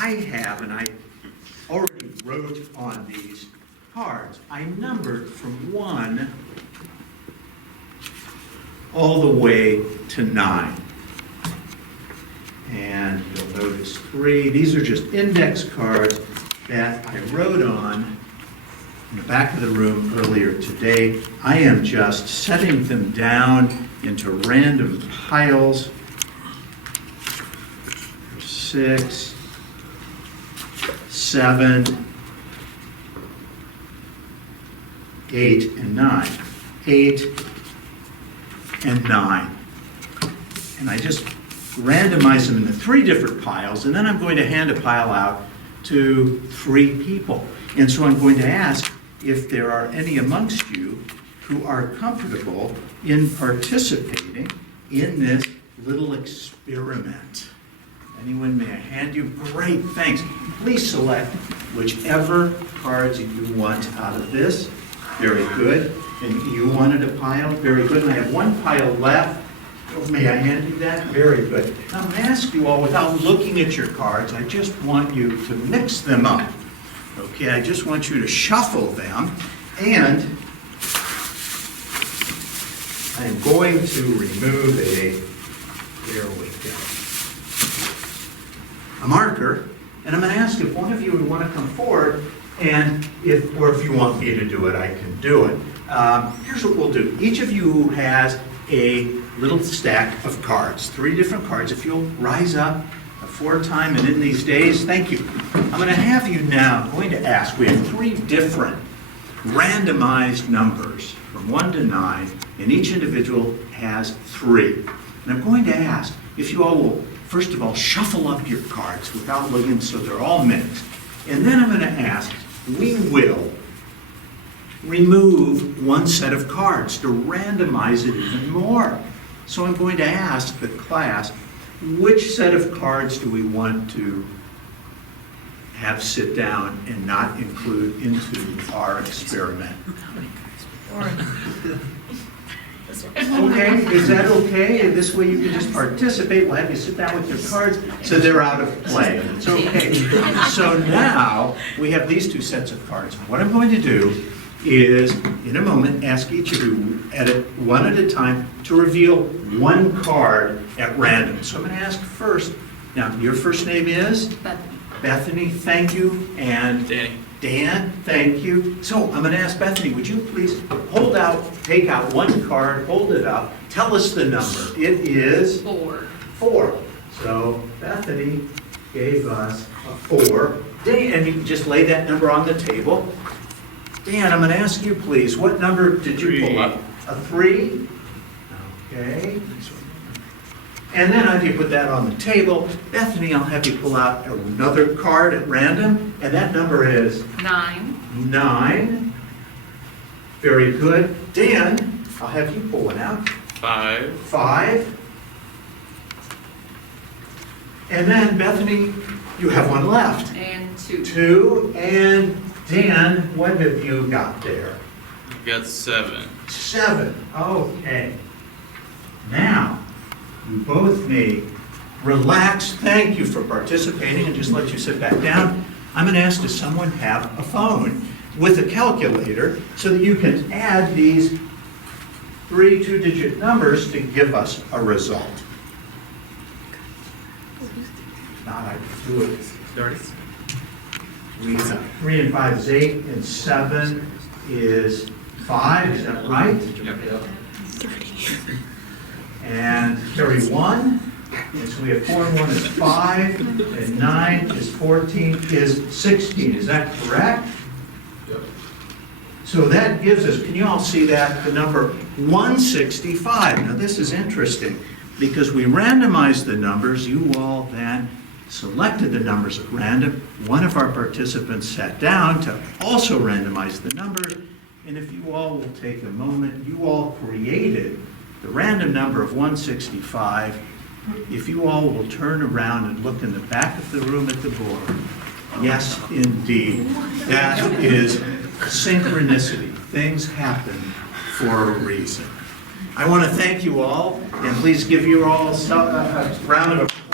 I have, and I already wrote on these cards, I numbered from 1 all the way to 9. And you'll notice 3. These are just index cards that I wrote on in the back of the room earlier today. I am just setting them down into random piles. 6, 7, 8, and 9. 8 and 9. And I just randomize them into 3 different piles, and then I'm going to hand a pile out to 3 people. And so I'm going to ask if there are any amongst you who are comfortable in participating in this little experiment. Anyone, may I hand you? Great, thanks. Please select whichever cards you want out of this. Very good. And you wanted a pile? Very good. And I have 1 pile left. May I hand you that? Very good. Now, I'm going to ask you all, without looking at your cards, I just want you to mix them up. Okay, I just want you to shuffle them. And I'm going to remove there we go, a marker, and I'm going to ask if one of you would want to come forward, and if you want me to do it, I can do it. Here's what we'll do. Each of you has a little stack of cards, 3 different cards. If you'll rise up before time and in these days, thank you. I'm going to have you now, I'm going to ask, we have 3 different randomized numbers from 1 to 9, and each individual has 3. And I'm going to ask if you all will, first of all, shuffle up your cards without looking so they're all mixed. And then I'm going to ask, we will remove 1 set of cards to randomize it even more. So I'm going to ask the class, which set of cards do we want to have sit down and not include into our experiment? Okay, is that okay? And this way you can just participate. We'll have you sit down with your cards so they're out of play. It's okay. So now we have these 2 sets of cards. What I'm going to do is, in a moment, ask each of you, one at a time, to reveal 1 card at random. So I'm going to ask first, now your first name is? Bethany. Bethany, thank you. And Danny. Dan, thank you. So I'm going to ask Bethany, would you please take out 1 card, hold it up, tell us the number. It is? 4. 4. So Bethany gave us a 4. Dan, and you can just lay that number on the table. Dan, I'm going to ask you, please, what number did you pull up? A 3? Okay. And then after you put that on the table, Bethany, I'll have you pull out another card at random, and that number is? 9. 9. Very good. Dan, I'll have you pull one out. 5. 5. And then, Bethany, you have 1 left. And 2. 2. And Dan, what have you got there? You got 7. 7. Okay. Now, you both may relax. Thank you for participating, and just let you sit back down. I'm going to ask, does someone have a phone with a calculator so that you can add these 3 2-digit numbers to give us a result? If not, I can do it. 30. We have 3 and 5 is 8, and 7 is 5. Is that right? Yep. And carry 1. And so we have 4 and 1 is 5, and 9 is 14 is 16. Is that correct? Yep. So that gives us, can you all see that? The number 165. Now this is interesting because we randomized the numbers. You all then selected the numbers at random. One of our participants sat down to also randomize the numbers. And if you all will take a moment, you all created the random number of 165. If you all will turn around and look in the back of the room at the board, yes, indeed, that is synchronicity. Things happen for a reason. I want to thank you all, and please give you all a round of applause.